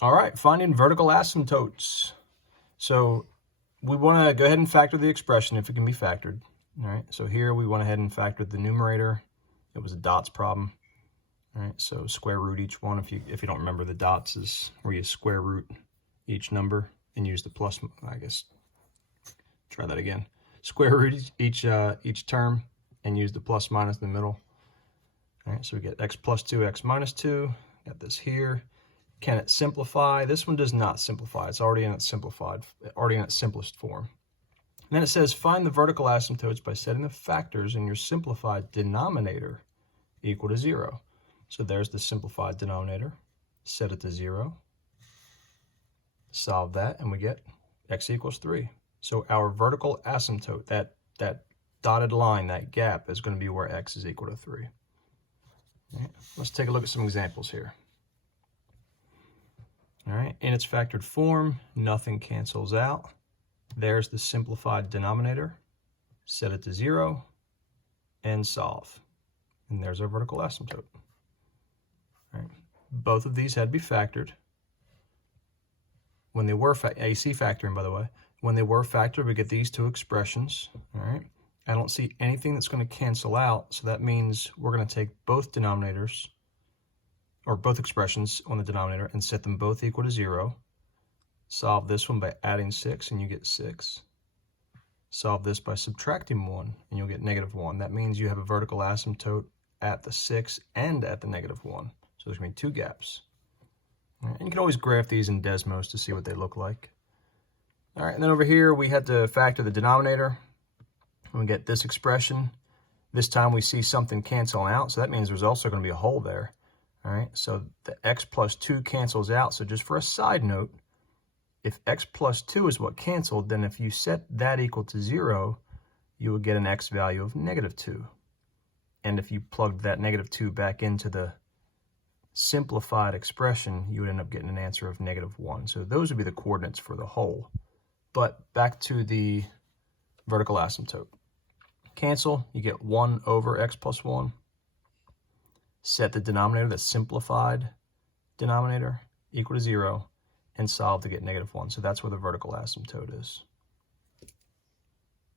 All right, finding vertical asymptotes. So we want to go ahead and factor the expression if it can be factored. All right, so here we went ahead and factored the numerator. It was a dots problem. All right, so square root each one. If you don't remember, the dots is where you square root each number and use the plus. I guess try that again. Square root each term and use the plus minus in the middle. All right, so we get x plus 2, x minus 2. Got this here. Can it simplify? This one does not simplify. It's already in its simplest form. And then it says find the vertical asymptotes by setting the factors in your simplified denominator equal to 0. So there's the simplified denominator. Set it to 0. Solve that, and we get x equals 3. So our vertical asymptote, that dotted line, that gap, is going to be where x is equal to 3. All right, let's take a look at some examples here. All right, in its factored form, nothing cancels out. There's the simplified denominator. Set it to 0 and solve. And there's our vertical asymptote. All right. Both of these had to be factored. When they were AC factoring, by the way, when they were factored, we get these two expressions. All right. I don't see anything that's going to cancel out, so that means we're going to take both denominators, or both expressions on the denominator, and set them both equal to 0. Solve this one by adding 6, and you get 6. Solve this by subtracting 1, and you'll get -1. That means you have a vertical asymptote at the 6 and at the -1. So there's going to be 2 gaps. All right, and you can always graph these in Desmos to see what they look like. All right, and then over here we had to factor the denominator. And we get this expression. This time we see something canceling out, so that means there's also going to be a hole there. All right, so the x plus 2 cancels out. So just for a side note, if x plus 2 is what canceled, then if you set that equal to 0, you would get an x value of -2. And if you plugged that -2 back into the simplified expression, you would end up getting an answer of -1. So those would be the coordinates for the hole. But back to the vertical asymptote. Cancel, you get 1 over x plus 1. Set the denominator, the simplified denominator, equal to 0, and solve to get -1. So that's where the vertical asymptote is.